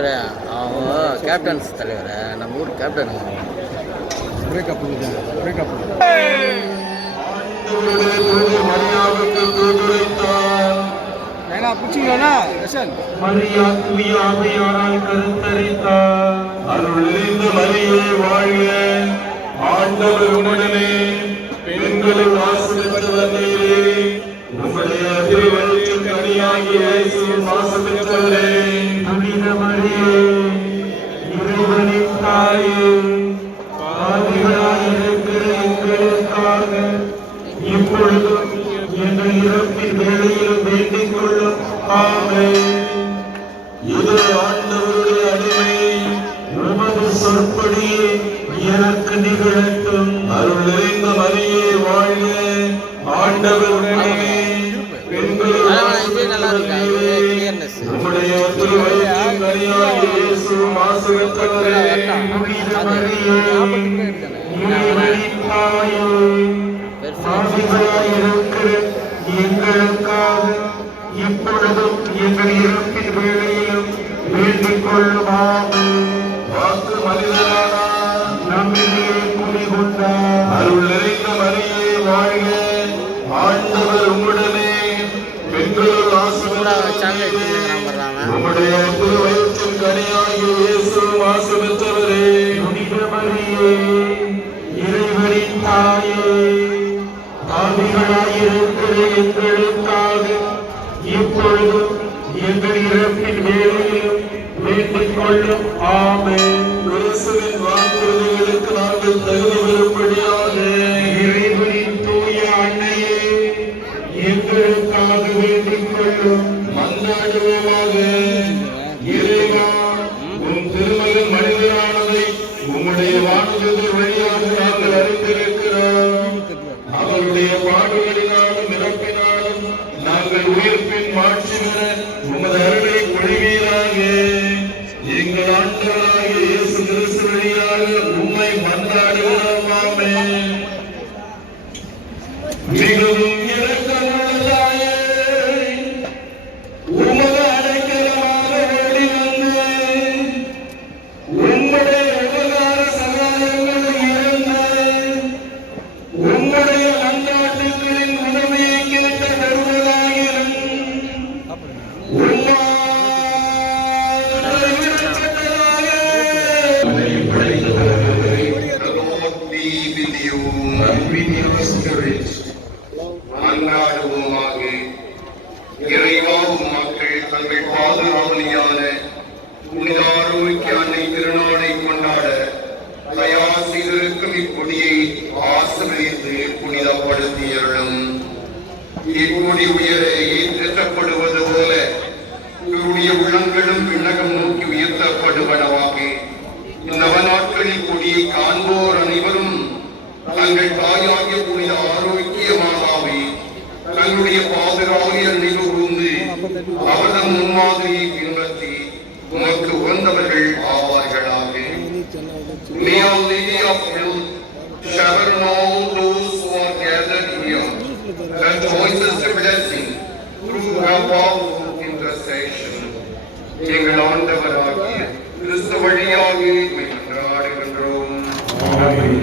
தலைவர் அவங்க கேப்டன்ஸ் தலைவர் நம்ம ஊர் கேப்டன் பிரேக்கப் பிரேக்கப் பிடிச்சிங்களா மரியா தூய ஆவியாரால் கருத்தரித்தார். அருள் நிறைந்த மரியே வாழ்க, ஆண்டவர் உடனே பெண்களுள் ஆசீர்வதிக்கப்பட்டவர் நீரே. உம்முடைய திருவயிற்றின் கனியாகிய இயேசுவின் ஆசீர்வதிக்கப்பட்டவரே. புனித மரியே, இறைவனின் தாயே, பாவிகளாய் இருக்கிற எங்களுக்காக இப்பொழுதும் எங்கள் இறப்பின் வேளையிலும் வேண்டிக் கொள்ளும். ஆமென். இது ஆண்டவருடைய அடிமை, உமது சொற்படியே எனக்கு நிகழட்டும். அருள் நிறைந்த மரியே வாழ்க, ஆண்டவர் உடனே பெண்களுள் உம்முடைய திருவயிற்றின் கனியாகிய இயேசுவும் ஆசீர்வதிக்கப்பட்டவரே. புனித மரியே, இறைவனின் தாயே, பாவிகளாய் இருக்கிற எங்களுக்காக இப்பொழுதும் எங்கள் இறப்பின் வேளையிலும் வேண்டிக் கொள்ளுமாறு. வாக்கு மனிதரானார், நம்மிலே குடிகொண்டார். அருள் நிறைந்த மரியே வாழ்க, ஆண்டவர் உம்முடனே பெண்களுள் ஆசீர்வதிக்கப்பட்டவரே. உம்முடைய திருவயிற்றின் கனியாகிய இயேசுவும் ஆசீர்வதிக்கப்பட்டவரே. புனித மரியே, இறைவனின் தாயே, பாவிகளாய் இருக்கிற எங்களுக்காக இப்பொழுதும் எங்கள் இறப்பின் வேளையிலும் வேண்டிக் கொள்ளும். ஆமென். இயேசுவின் வாக்குறுதிகளுக்கு நாங்கள் தகுதி பெறும்படியாக இறைவனின் தூய அன்னையே, எங்களுக்காக வேண்டிக் கொள்ளும். மன்றாடுவோமாக. இறைவா, உம் திருமகன் மனிதரானதை உம்முடைய வானதூதர் வழியாக நாங்கள் அறிந்திருக்கிறோம். அவருடைய பாடுகளினாலும் இறப்பினாலும் நாங்கள் உயிர்ப்பின் மாட்சி பெற உமது அருளை பொழிவீராக. எங்கள் ஆண்டவராகிய இயேசு கிறிஸ்து வழியாக உம்மை மன்றாடுகிறோம். ஆமென். மிகவும் இரக்கமுள்ள தாயே, உமது அடைக்கலமாக ஓடி வந்து உம்முடைய உபகார சகாயங்களை இழந்து உம்முடைய மன்றாட்டுகளின் உணவையை கேட்ட தருவதாயிரும் இறைவா, மக்கள் தங்கள் பாதுகாவலியான புனித ஆரோக்கிய அன்னை திருநாளை கொண்டாட தயார் செய்திருக்கும் இக்கொடியை ஆசீர்வதித்து புனிதப்படுத்தியருளும். இக்கொடி உயர ஏற்றப்படுவது போல இவருடைய உள்ளங்களும் விண்ணகம் நோக்கி உயர்த்தப்படுவனவாக நவ நாட்களில் கொடியை காண்போர் அனைவரும் தங்கள் தாயாகிய புனித ஆரோக்கிய மாதாவை தங்களுடைய பாதுகாவலிய நினைவு கூர்ந்து அவர்தம் முன்மாதிரியை பின்பற்றி உமக்கு உகந்தவர்கள் ஆவார்களாக. May Our Lady of Health shower all those who are gathered here and voices the blessing through her powerful intercession. எங்கள் ஆண்டவராகிய கிறிஸ்து வழியாக மன்றாடுகின்றோம். ஆமென்.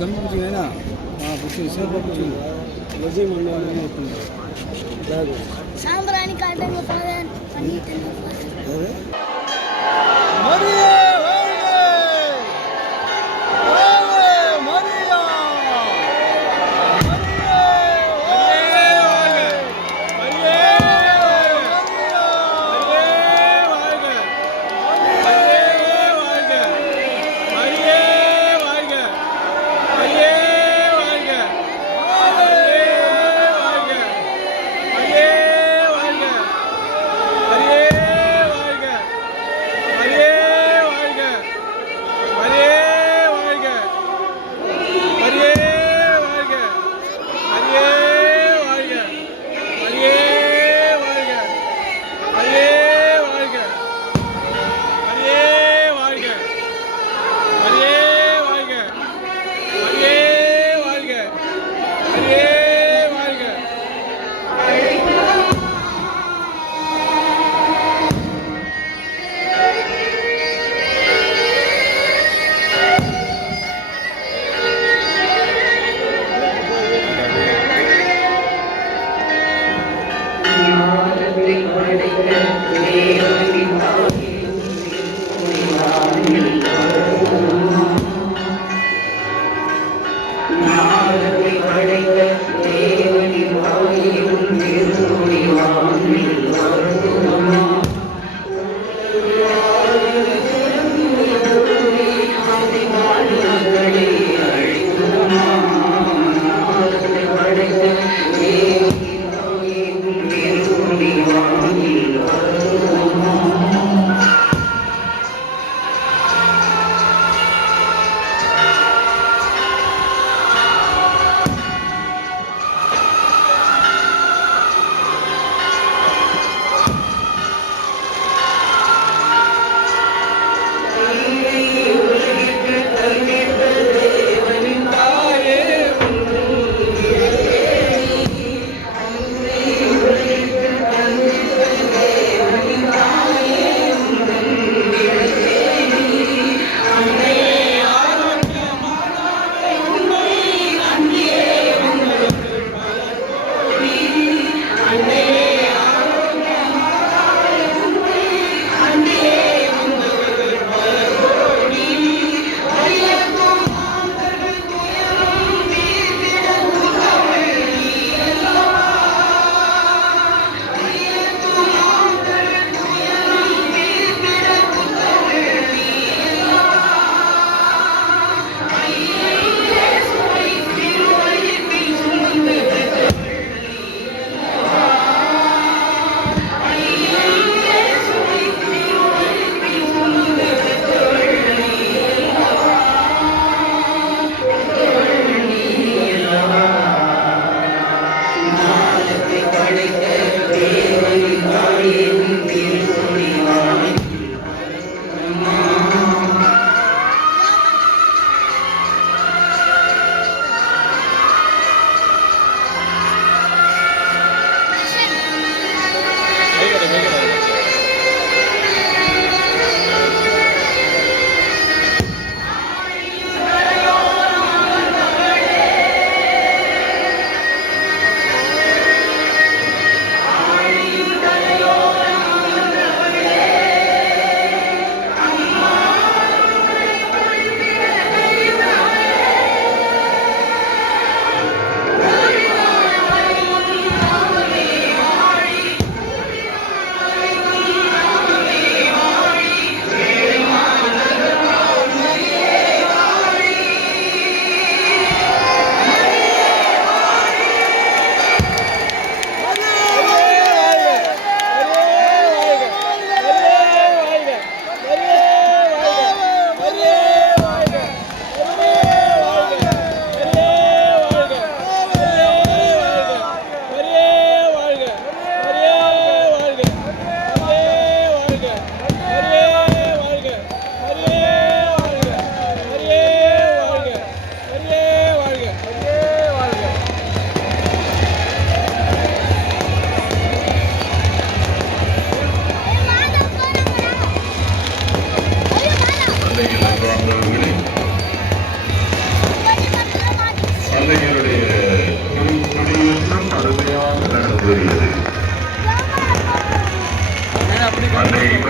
கம்மி பிடிச்சிங்கன்னா பிடிச்சி சிறப்பாக பிடிச்சிங்க விஜய் மண்டலம் சாம்பிராணி காட்டுங்க பண்ணிட்டு Hare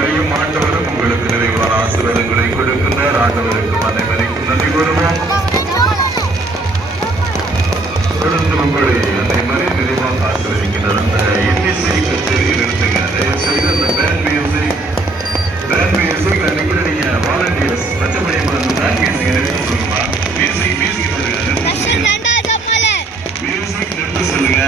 இதுவரையும் ஆண்டவரும் உங்களுக்கு நிறைவான ஆசீர்வாதங்களை கொடுக்கின்றார். ஆண்டவருக்கு அனைவருக்கும் நன்றி கூறுவோம். தொடர்ந்து உங்களை அனைவரை நிறைவாக ஆசீர்வதிக்கின்றார். அந்த இன்னிசை கச்சேரியில் நிறுத்துங்க. தயவு செய்து அந்த பேண்ட் மியூசிக் அன்னைக்கு நீங்க வாலண்டியர்ஸ் பச்சைப்படி பேண்ட் மியூசிக் நிறுத்த சொல்லுமா? மியூசிக் நிறுத்த சொல்லுங்க.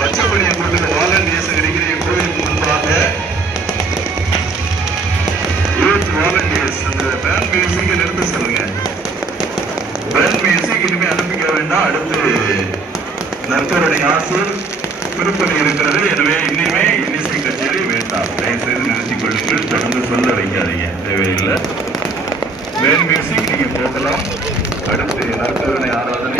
பச்சைப்படியை போட்டு வாலண்டியர்ஸ் இருக்கிற கோயிலுக்கு முன்பாக யூத் வாலண்டியர்ஸ் அந்த பேண்ட் மியூசிக் நிறுத்த சொல்லுங்க. பேண்ட் மியூசிக் இனிமே அனுப்பிக்க வேண்டாம். அடுத்து நற்கருணை ஆசிர் திருப்பதி இருக்கிறது. எனவே இனிமே இன்னிசை கச்சேரி வேண்டாம். தயவு செய்து நிறுத்திக் கொள்ளுங்கள். தொடர்ந்து சொல்ல வைக்காதீங்க, தேவையில்லை. பேண்ட் மியூசிக் நீங்க போகலாம். அடுத்து நற்கருணை ஆராதனை